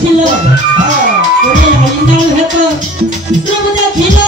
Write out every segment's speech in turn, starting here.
ছিল ওরে আইনার ভেতর রূপ দেখিল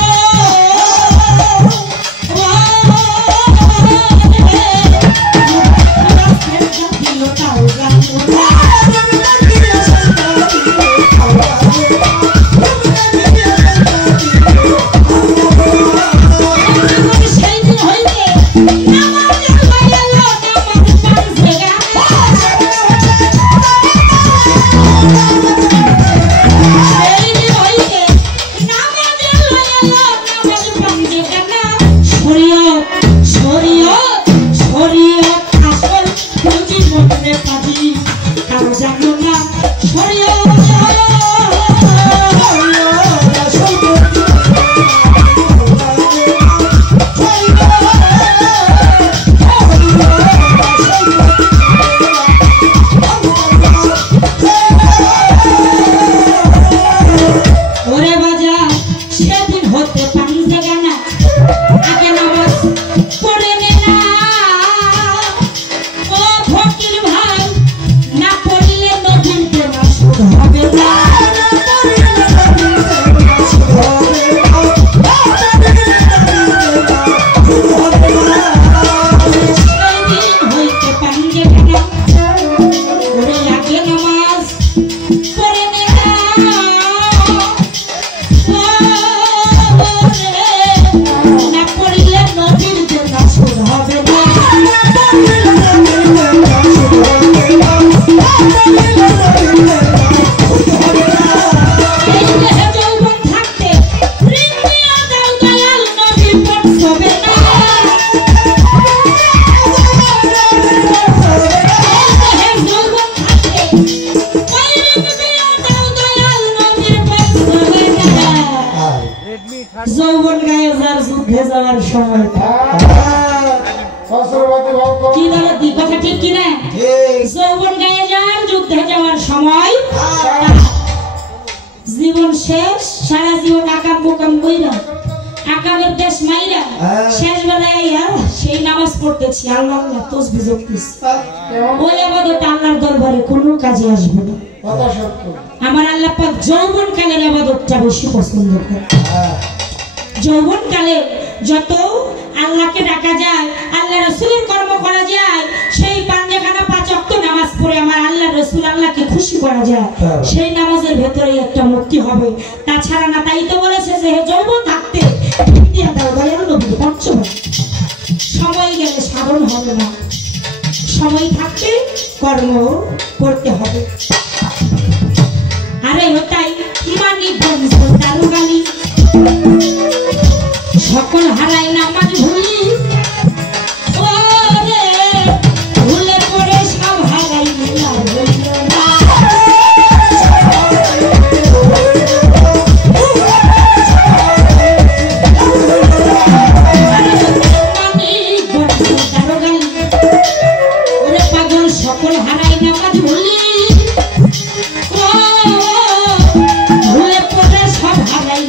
যৌবন গায়ে যার যুদ্ধে যাওয়ার সময় কি বলে দি কথা ঠিক কি না যৌবন গায়ে যার যুদ্ধে যাওয়ার সময় জীবন শেষ সারা জীবন আকাম বোকাম কইরা আকামের দেশ মাইরা শেষ বেলায় আইয়া সেই নামাজ পড়তেছি আল্লাহ আল্লাহ তাসবিহ করতেছি ওই ইবাদত আল্লাহর দরবারে কোনো কাজে আসবে না কথা সত্য আমার আল্লাহ পাক যৌবন কালের ইবাদতটা বেশি পছন্দ করে যৌবন কালে যত আল্লাহকে ডাকা যায় আল্লাহ রাসূলের কর্ম করা যায় সেই পাঞ্জাখানা পাঁচ ওয়াক্ত নামাজ পড়ে আমার আল্লাহ রাসূল আল্লাহকে খুশি করা যায় সেই নামাজের ভেতরে একটা মুক্তি হবে তাছাড়া না তাই তো বলেছে যে যৌবন থাকতে বিদ্যা দাও দয়ালু নবী পঞ্চম সময় গেলে সাধন হবে না সময় থাকতে কর্ম করতে হবে আরে ওটাই ইমানি বংশ দারুগানি সকল হারাই নামাজ ভুলি ওরে ভুলে পড়ে সব হারাই ওরে পাগল সকল হারাই নামাজ ভুলি ভুলে পড়ে সব হারাই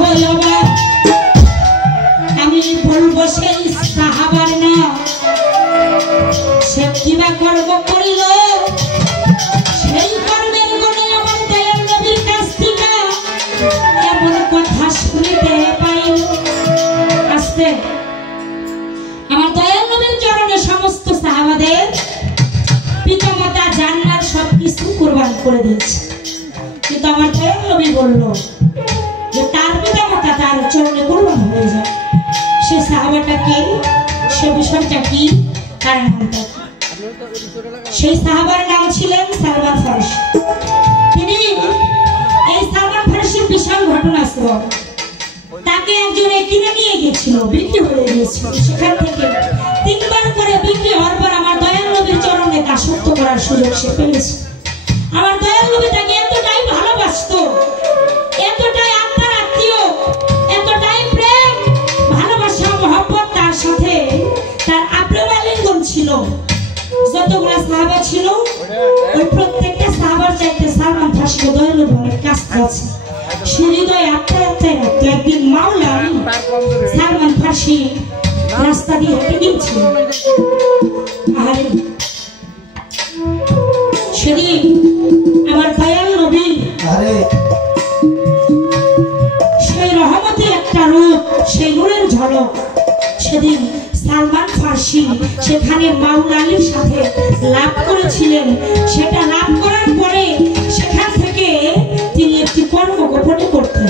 হলো না আমি বলবো সেই সাহাবার না সে কিবা কর্ম করিল সেই কর্মের গুণে আমার দয়াল নবীর কাছ থেকে এমন কথা শুনিতে পাইল। আসতে আমার দয়াল নবীর চরণে সমস্ত সাহাবাদের পিতামাতা জান্নাত সবকিছু কুরবান করে দিয়েছে, কিন্তু আমার দয়াল নবী বলল যে তার পিতামাতা তার চরণে কুরবান হয়ে যায়। সে সাহাবাটা কে, সে বিষয়টা কি, তার নামটা কি? সেই সাহাবার নাম ছিলেন সালমান ফারসি। তিনি এই সালমান ফারসির বিশাল ঘটনা ছিল, তাকে একজনে কিনে নিয়ে গিয়েছিল, বিক্রি হয়ে গিয়েছিল। সেখান থেকে 3 বার করে বিক্রি হওয়ার পর আমার দয়াল নবীর চরণে দাসত্ব করার সুযোগ সে পেয়েছে। আমার দয়াল নবী তাকে এতটাই ভালোবাসতো, এতটাই আত্মার আত্মীয়, এতটাই প্রেম ভালোবাসা মহব্বত তার সাথে তার আপ্রেম আলিঙ্গন ছিল। যতগুলা সাহাবা ছিল ওই প্রত্যেকটা সাহাবার চাইতে সালমান ফারসি দয়াল নবী অনেক কাছে আছে। সে হৃদয় আত্মায় আত্মায় রাখতো। একদিন মাওলা সালমান ফারসি রাস্তা দিয়ে হেঁটে গিয়েছিল। সেদিন আমার দয়াল নবী সেই রহমতের একটা রূপ, সেই নূরের ঝলক সেদিন সালমান ফারসি সেখানে মাওলা আলীর সাথে লাভ করেছিলেন। সেটা লাভ করার পরে সেখান থেকে তিনি একটি কর্ম গোপনে করতেন।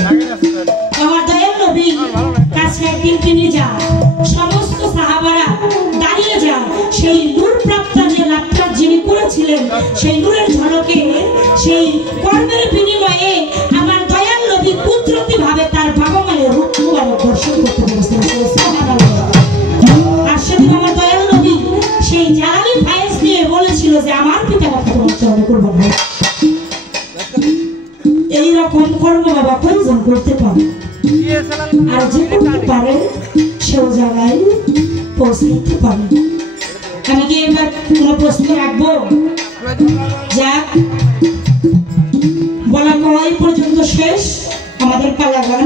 আমার দয়াল নবী কাছে একদিন তিনি যান, সমস্ত সাহাবারা দাঁড়িয়ে যান। সেই নূর প্রাপ্ত যে লাভটা যিনি করেছিলেন সেই নূরের ঝলকে, সেই কর্মের বিনিময়ে আমার দয়াল নবী কুদরতি ভাবে তার বাবা মায়ের রূপ মুবারক দর্শন করতে পেরেছিলেন। আর সেদিন আমার দয়াল নবী সেই জালালি ফায়েজ নিয়ে বলেছিল যে আমার পিতা মাতা তোমার চরণে কুরবান হোক। এইরকম কর্ম বাবা কয়জন করতে পারে? আর যে করতে পারে সেও জায়গায় পৌঁছাইতে পারে। আমি কি এবার কোনো প্রশ্ন রাখবো? যাক, বলা এই পর্যন্ত শেষ আমাদের পালা গান।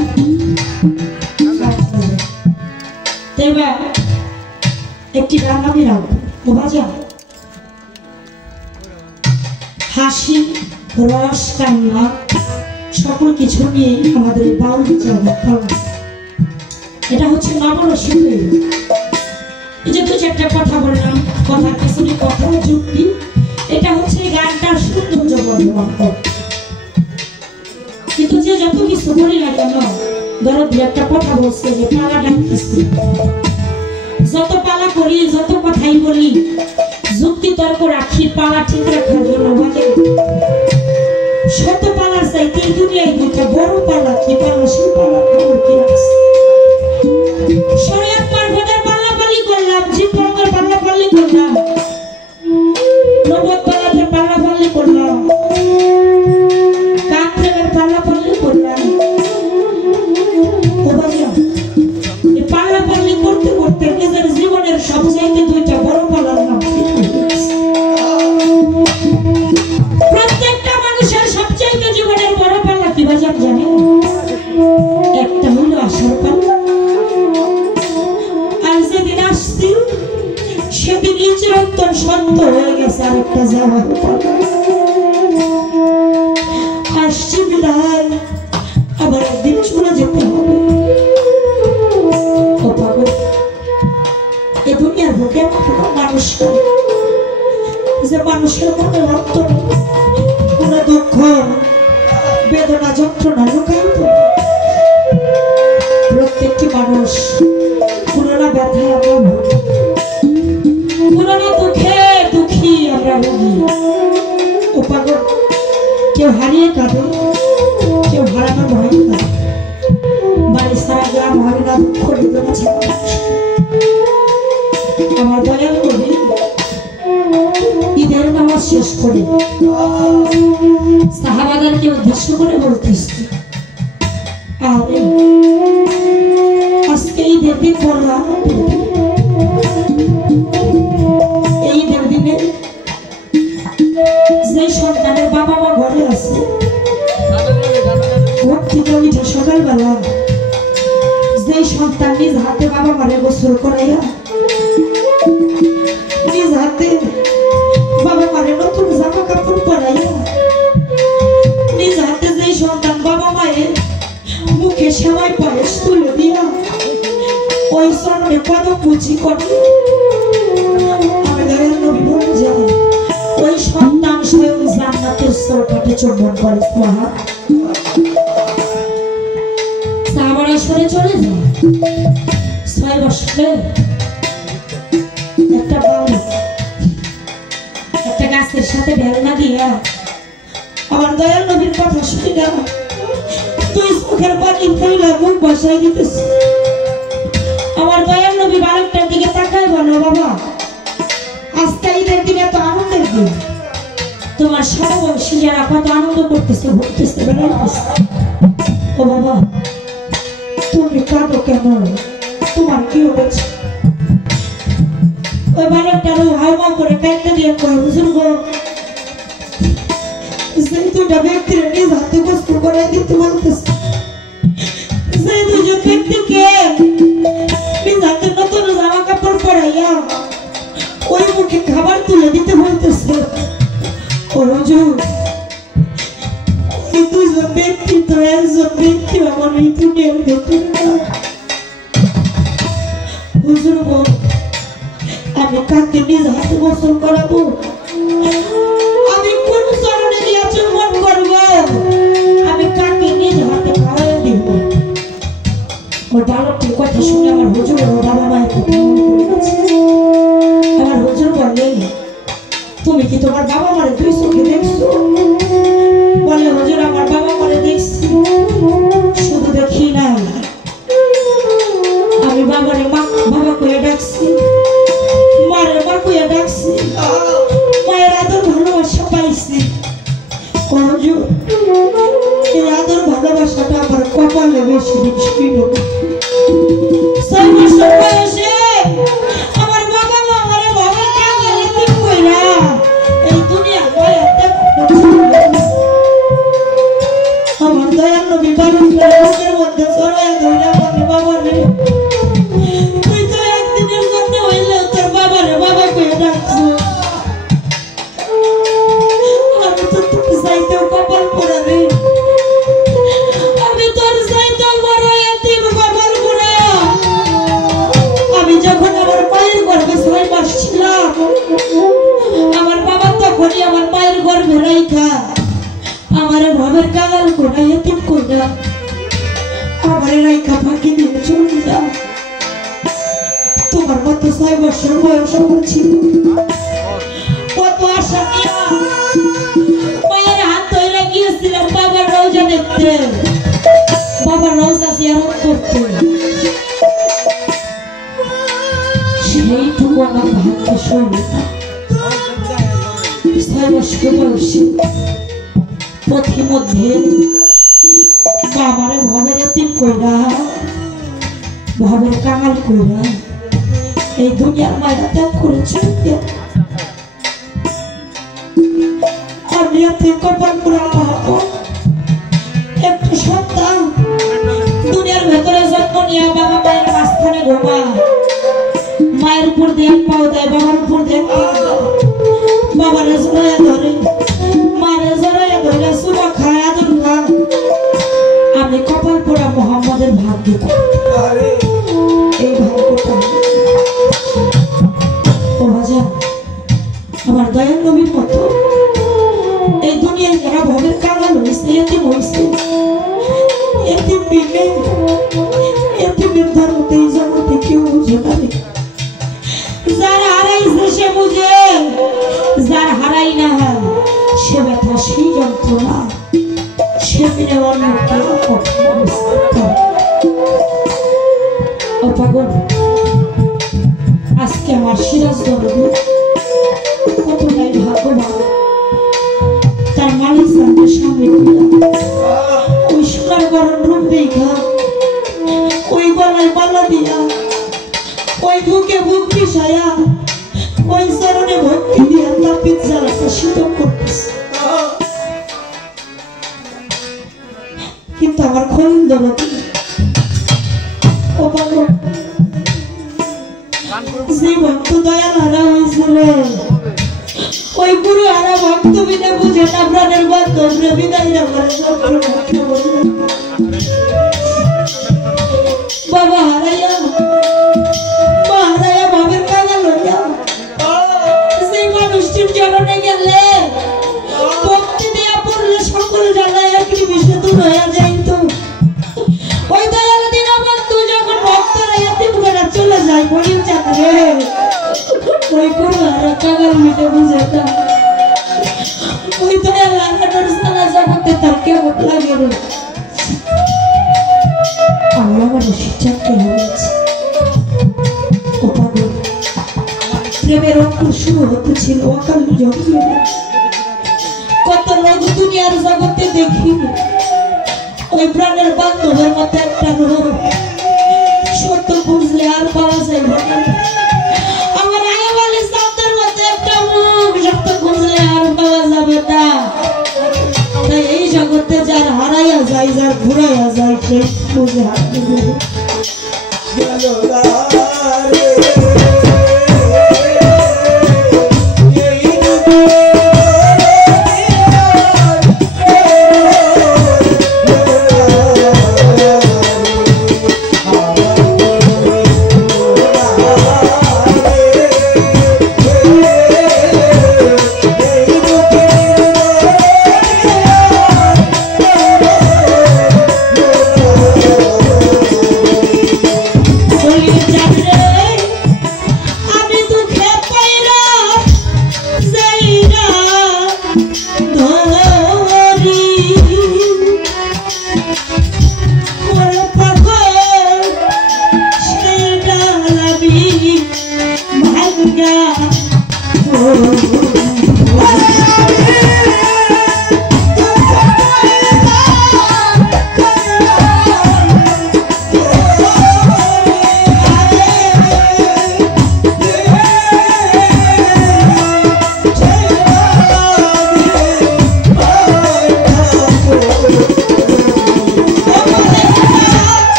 এবার একটি গান আমি রাখবো। ও বাজা হাসি রস কান্না সকল কিছু নিয়ে আমাদের বাউল জগৎ পালা। এটা হচ্ছে নবরসিকের। এই যে 2-4টা কথা বললাম, কথার পিছনে কথা যুক্তি, এটা হচ্ছে গানটার সৌন্দর্য বর্ণনা করে। কিন্তু যে যত কিছু বলি না কেন, ধরো 2-একটা কথা বলছে যে পালা ডাকতেছে, যত পালা করি যত কথাই বলি যুক্তি তর্ক রাখি পালা ঠিক রাখার জন্য বাজে শত পালার চাইতে এই দুনিয়ায় দুটো বড় পালা কি পালা, সেই পালা খবর কি আছে? শরীয়ত মারফতের পাল্লা পাল্লি করলাম, জীবনের পাল্লা পাল্লি করলাম, নবদ পাল্লাতে পাল্লা পাল্লি করলাম, কাকরের পাল্লা পাল্লি করলাম। এই পাল্লা পাল্লি করতে করতে নিজের জীবনের সবচাইতে 2টা বড় পাল্লার নাম প্রত্যেকটা মানুষের সবচাইতে জীবনের বড় পাল্লা কি বাজার জানে? একটা হলো আশার পাল্লা, আর যেদিন আসছি সেদিন চিরন্তন সত্য হয়ে গেছে আরেকটা যাওয়ার পাল্লা। আসছি বিদায়, আবার একদিন চলে যেতে হবে। এ দুনিয়ার বুকে মানুষ যে মানুষের মনে অন্তর কোন দুঃখ বেদনা যন্ত্রণা লুকায়। প্রত্যেকটি মানুষ পুরোনো ব্যথায় আমরা ভুগি, পুরোনো দুঃখে দুঃখী আমরা ভুগি। ও পাগল, কেউ হারিয়ে কাঁদে, কেউ হারানোর ভয় কাঁদে। বাড়ি সারা গ্রাম হারে না দুঃখ বেদনা ছাড়া। আমার দয়াল নবী ঈদের নামাজ শেষ করে সাহাবাদেরকে উদ্দেশ্য করে বলতেছে, আজকে ঈদের দিন পড়লাম, এই ঈদের দিনে যে সন্তানের বাবা মা ঘরে আছে ঘর থেকে উঠে সকালবেলা সন্তান নিজ হাতে বাবা মারে গোসল করাইয়া নিজ হাতে বাবা মারে নতুন জামা কাপড় পরাইয়া নিজ হাতে যে সন্তান বাবা মায়ের মুখে সেমাই পায়েস তুলে দিয়া ওই চরণে কদম পুছি করে আমি দয়াল নবী বলে যাই ওই সন্তান স্বয়ং জান্নাতের চৌকাঠে চুম্বন করে মহা সাহাবারা সরে চলে যায় 6 বছরে একটা বাউল একটা গাছের সাথে বেলনা দিয়া আমার দয়াল নবীর কথা শুনে না তুই চোখের পানি ফেলে মুখ বসাই দিতেছ আমার দয়াল নবী বালকটার দিকে তাকায় বলো বাবা আজকে ঈদের দিনে এত আনন্দের দিন তোমার সমবয়সী যারা কত আনন্দ করতেছে ঘুরতেছে বেড়াইতেছে ও বাবা তুমি কাঁদো কেন তোমার কি হয়েছে ওই বালকটারও হাউমাউ করে কাঁদতে দিয়ে কয় হুজুর গো সেই দুইটা ব্যক্তির নিজ হাতে গোসল করাই দিতে বলতেছে সেই দুজন ব্যক্তিকে নিজ হাতে নতুন জামা কাপড় পরাইয়া ওই মুখে খাবার তুলে দিতে বলতেছে ও হুজুর এই দুজন ব্যক্তি তো একজন ব্যক্তি আমার এই দুনিয়ার ভেতরে না হুজুর গো আমি কাকে নিজ হাতে গোসল করাবো আমি কোন চরণে দিয়া চুম্বন করবো আমি কাকে নিজ হাতে খাওয়াই দিব ওর বালকটির কথা শুনে আমার হুজুর ও বাবা মায়ের কথা মনে পড়ে গেছে আমার হুজুর বললেন তুমি কি তোমার বাবা মারে দুই চোখে দেখছো বলে হুজুর আমার বাবা মারে দেখছি শুধু দেখি না আমি বাবারে বাবা কয়ে ডাকছি মারে মা কয়ে ডাকছি মায়ের আদর ভালোবাসা পাইছি হুজুর এই আদর ভালোবাসাটা আমার কপালে বেশি দিন ছিল 6 বছর বয়সে আমার বাবা মা আমারে বাবার কাছে এতিম কইরা এই দুনিয়ার মায়া ত্যাগ করছে আমার দয়াল নবী বালকের মধ্যে ছড়াইয়া ধইরা বলে বাবা রে তুই তো একদিনের জন্য হইলে তোর বাবারে বাবা কইয়া ডাকছো আমি তো তোর চাইতেও কপাল পোড়া রে আমি তোর চাইতেও বড় এতিম কপাল পোড়া আমি যখন আমার মায়ের গর্ভে 6 মাস ছিলাম আমার বাবা তখনই আমার মায়ের গর্ভে রাইখা আমারে ভবের কাগাল কোনা এতিম কোনা আমারে রাইখা ফাঁকি দিয়ে চলে যা তোমার মতো 6 বছর বয়স আমার ছিল কত আশা নিয়া মায়ের হাত ধরে গিয়েছিলাম বাবার রওজা দেখতে বাবার রওজা জিয়ারত করতে সেইটুকু আমার ভাগ্য শোনে না 6 বছর বয়সে পথিমধ্যে বাবারে ভবের এতিম কইরা ভবের কাঙাল কইরা এই দুনিয়ার মায়া ত্যাগ করেছে আমি এতিম কপাল পোড়া পাবো একটু সন্তান দুনিয়ার ভেতরে জন্ম নিয়ে বাবা মায়ের মাঝখানে ঘুমায় মায়ের উপর দিয়ে পাও দেয় বাবার উপর দিয়ে পাও দেয় বাবারে জড়াইয়া ধরে মারে জড়াইয়া ধরে সুবা খায় আদর খায় আমি কপাল পোড়া মোহাম্মদের ভাগ্য এই ভাগ্যটা ও বাজার আমার দয়াল নবীর মতো এই দুনিয়ায় যারা ভবের কাঙাল হয়েছে এতিম হয়েছে এতিম বিনে এতিমের ধর্মতে এই জগতে কেউ বুঝে না যারা হারাইছে সে বুঝে যার হারাই না সে ব্যথা সেই যন্ত্রণা সে মিলে অন্য কেউ পাগল আজকে আমার সিরাজগঞ্জ কতটাই ভাগ্যবান তার মালিক সামনে সামনে ওই সোনার গরম রূপ দেখা ওই গলায় মালা দিয়া ওই বুকে বুক পিছায়া ওই চরণে ভক্তি দিয়া তাপিত জ্বালাটা শীতল করতেছে কিন্তু আমার খলিল দৌলতি ও বাবা জীবন তো দয়াল হারা হয়েছিল ওই গুরু হারা ভক্ত বিনে বুঝে না প্রাণের বান্ধব রে বিদায় না করে বাবা হারাইয়া মা হারাইয়া বাবের কাগা লইয়া সেই মানুষটির জননে গেলে ভক্তি দেয়া পড়লে সকল জ্বালায় একটি বিষে দূর হইয়া যাইত ওই দয়াল দীনবন্ধু যখন ভক্তরা এতিম করে চলে যায় বলিও চাকরে ওই গুরু হারা কাগাল মিটে বুঝে না ওই দয়াল হারানোর সারা জগতে তার কেমন লাগে রে আল্লাহ শিক্ষাকে হয়েছে প্রেমের অঙ্কুর শুরু হতে ছিল অকাল জন্মে কত রোগ দুনিয়ার জগতে দেখি ওই প্রাণের বান্ধবের মতো একটা রোগ সত্য বুঝলে আর পাওয়া যায় না আমার আয়াবালি সামনের মতো একটা মুখ সত্য বুঝলে আর পাওয়া যাবে না তাই এই জগতে যার হারাইয়া যায় যার ঘুরাইয়া যায় সেই বুঝে হাত